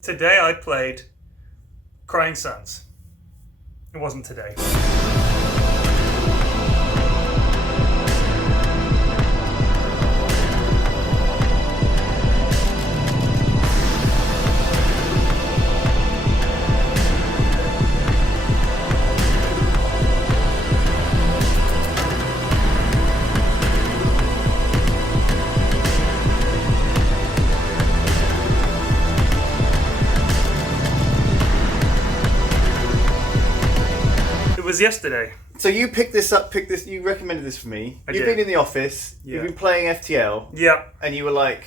Today I played Crying Suns. It wasn't today. It was yesterday. So you picked this up, you recommended this for me. You've been in the office, you've been playing FTL. Yeah. And you were like,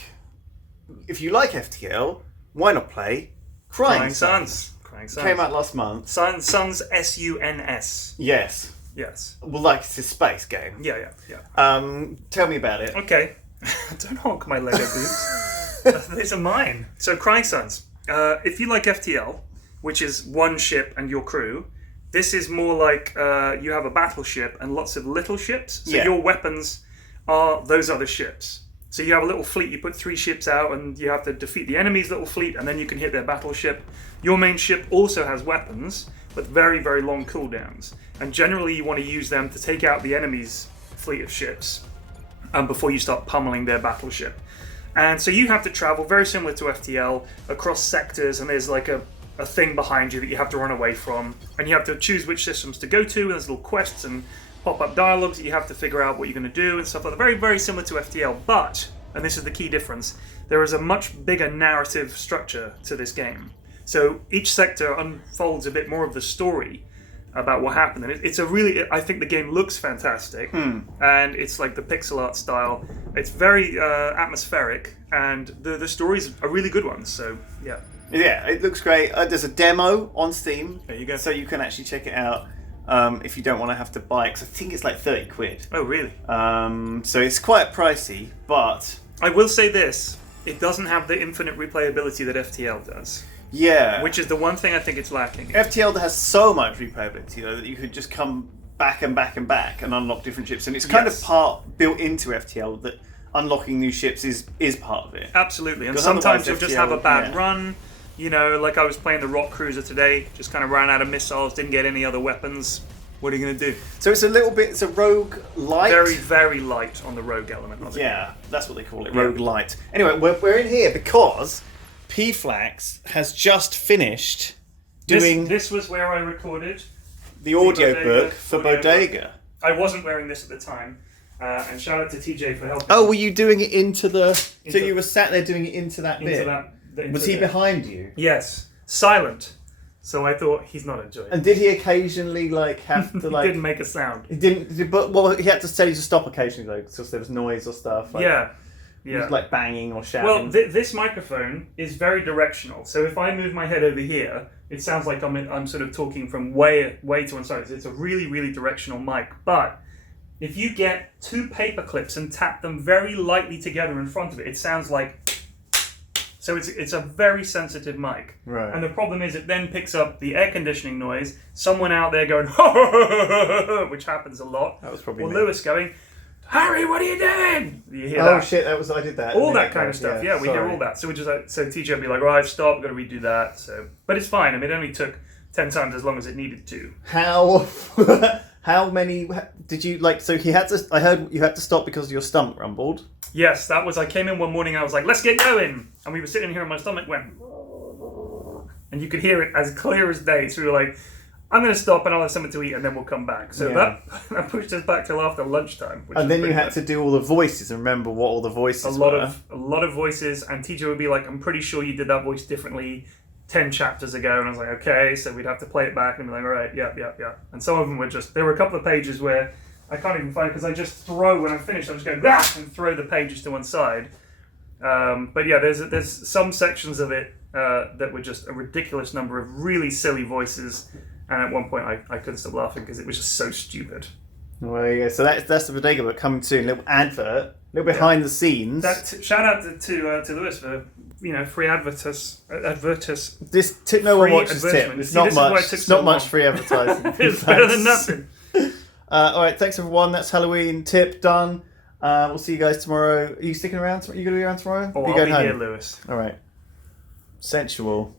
if you like FTL, why not play Crying Suns? Crying Suns. Came out last month. Suns, S-U-N-S. Yes. Yes. Well, like it's a space game. Yeah. Tell me about it. Okay. Don't honk my Lego boots. These are mine. So Crying Suns. If you like FTL, which is one ship and your crew, this is more like you have a battleship and lots of little ships. So your weapons are those other ships. So you have a little fleet, you put 3 ships out and you have to defeat the enemy's little fleet and then you can hit their battleship. Your main ship also has weapons, but very, very long cooldowns. And generally you want to use them to take out the enemy's fleet of ships before you start pummeling their battleship. And so you have to travel, very similar to FTL, across sectors, and there's like a thing behind you that you have to run away from, and you have to choose which systems to go to, and there's little quests and pop-up dialogues that you have to figure out what you're going to do and stuff like that. Very, very similar to FTL, but, and this is the key difference, there is a much bigger narrative structure to this game. So each sector unfolds a bit more of the story about what happened, and it's a really, I think the game looks fantastic, and it's like the pixel art style. It's very atmospheric, and the stories are really good ones, so yeah. Yeah, it looks great. There's a demo on Steam. There you go. So you can actually check it out if you don't want to have to buy it, because I think it's like 30 quid. Oh, really? So it's quite pricey, but... I will say this, it doesn't have the infinite replayability that FTL does. Yeah. Which is the one thing I think it's lacking. FTL has so much replayability, though, that you could just come back and back and back and unlock different ships. And it's kind of part built into FTL that unlocking new ships is part of it. Absolutely. And sometimes you'll just have a bad run. You know, like I was playing the Rock Cruiser today, just kind of ran out of missiles, didn't get any other weapons. What are you going to do? So it's it's a rogue light. Very, very light on the rogue element of it. Yeah, that's what they call it, rogue light. Anyway, we're in here because P-Flax has just finished doing... This was where I recorded the audiobook for Bodega. I wasn't wearing this at the time. And shout out to TJ for helping. Oh, were you doing it into the... So you were sat there doing it into that bit? Was he behind you? Yes. Silent. So I thought, he's not enjoying it. And did he occasionally have to He didn't make a sound. He didn't... But he had to tell you to stop occasionally though, because there was noise or stuff. Yeah. It was like banging or shouting. Well, this microphone is very directional. So if I move my head over here, it sounds like I'm sort of talking from way to one side. It's a really, really directional mic. But if you get 2 paper clips and tap them very lightly together in front of it, it sounds like... So it's a very sensitive mic. Right. And the problem is it then picks up the air conditioning noise, someone out there going, which happens a lot. That was probably Or me. Lewis going, Harry, what are you doing? You hear Oh that. shit, I did that. All that kind of stuff. Yeah, we hear all that. So we just so TJ would be like, right, stop, we've got to redo that. So, but it's fine. I mean, it only took 10 times as long as it needed to. How many did you So he had to. I heard you had to stop because your stomach rumbled. Yes, that was. I came in one morning. I was like, "Let's get going," and we were sitting here, and my stomach went, and you could hear it as clear as day. So we were like, "I'm going to stop, and I'll have something to eat, and then we'll come back." So that pushed us back till after lunchtime. And then you had to do all the voices and remember what all the voices were. A lot of voices, and TJ would be like, "I'm pretty sure you did that voice differently 10 chapters ago," and I was like, okay, so we'd have to play it back and be like, all right, yeah. And some of them were there were a couple of pages where I can't even find it because I just throw, when I'm finished, I just go, and throw the pages to one side. But yeah, there's some sections of it that were just a ridiculous number of really silly voices, and at one point I couldn't stop laughing because it was just so stupid. Well, yeah, so that's the Bodega book coming soon. Little advert, a little behind the scenes. Shout out to Lewis for free advertis. No one watches Tip. It's not much free advertising. It's better than nothing. All right, thanks everyone. That's Halloween Tip done. We'll see you guys tomorrow. Are you sticking around? Are you going to be around tomorrow? Oh, Are you I'll going be home? here, Lewis. All right. Sensual.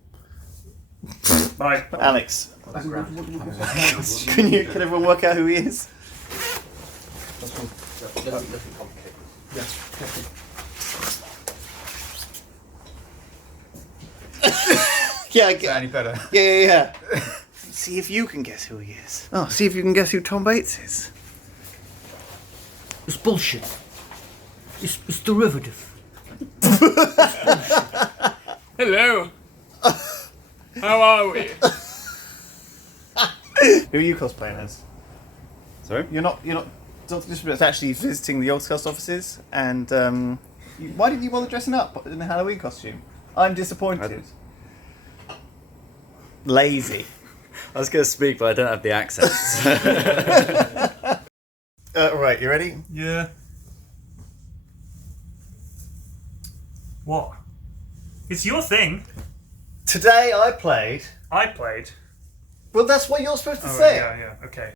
Bye. Alex, can everyone work out who he is? Yeah, Is that any better? yeah. See if you can guess who he is. Oh, see if you can guess who Tom Bates is. It's bullshit. It's derivative. Hello. How are we? Who are you cosplaying as? Sorry? You're not Dr. Disrespect's actually visiting the Oddcast offices, and why didn't you bother dressing up in a Halloween costume? I'm disappointed. Lazy. I was going to speak, but I don't have the accent. Right, you ready? Yeah. What? It's your thing. Today I played. I played. Well, that's what you're supposed to Oh, say. yeah, okay.